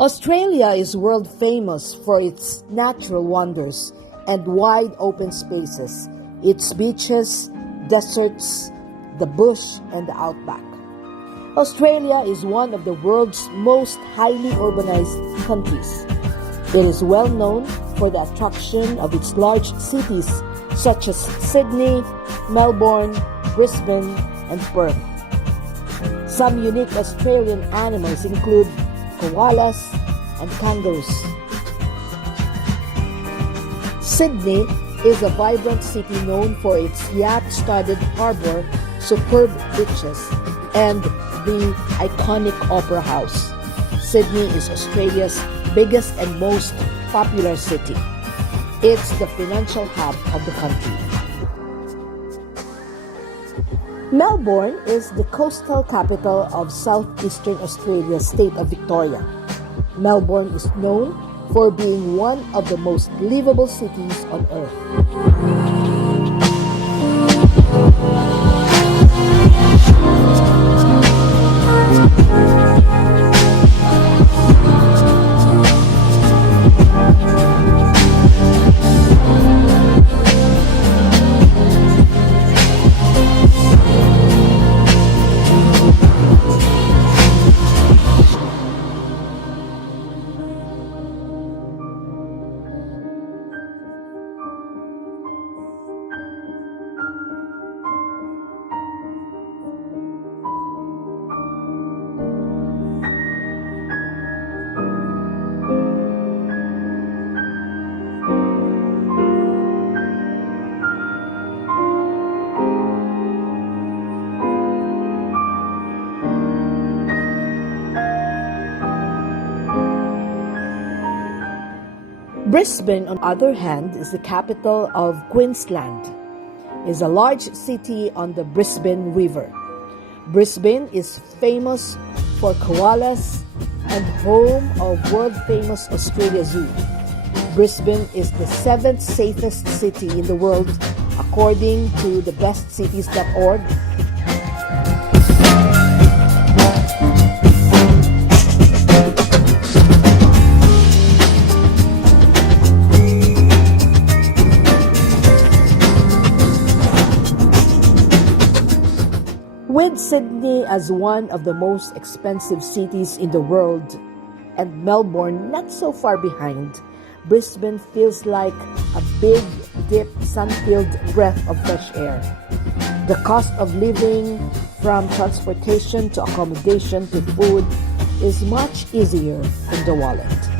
Australia is world famous for its natural wonders and wide open spaces, its beaches, deserts, the bush, and the outback. Australia is one of the world's most highly urbanized countries. It is well known for the attraction of its large cities such as Sydney, Melbourne, Brisbane, and Perth. Some unique Australian animals include koalas and kangaroos. Sydney is a vibrant city known for its yacht-studded harbor, superb beaches, and the iconic Opera House. Sydney is Australia's biggest and most popular city. It's the financial hub of the country. Melbourne is the coastal capital of southeastern Australia's state of Victoria. Melbourne is known for being one of the most livable cities on earth. Brisbane, on the other hand, is the capital of Queensland. It is a large city on the Brisbane River. Brisbane is famous for koalas and home of world-famous Australia Zoo. Brisbane is the 7th safest city in the world according to the bestcities.org. With Sydney as one of the most expensive cities in the world and Melbourne not so far behind, Brisbane feels like a big, deep, sun-filled breath of fresh air. The cost of living, from transportation to accommodation to food, is much easier in the wallet.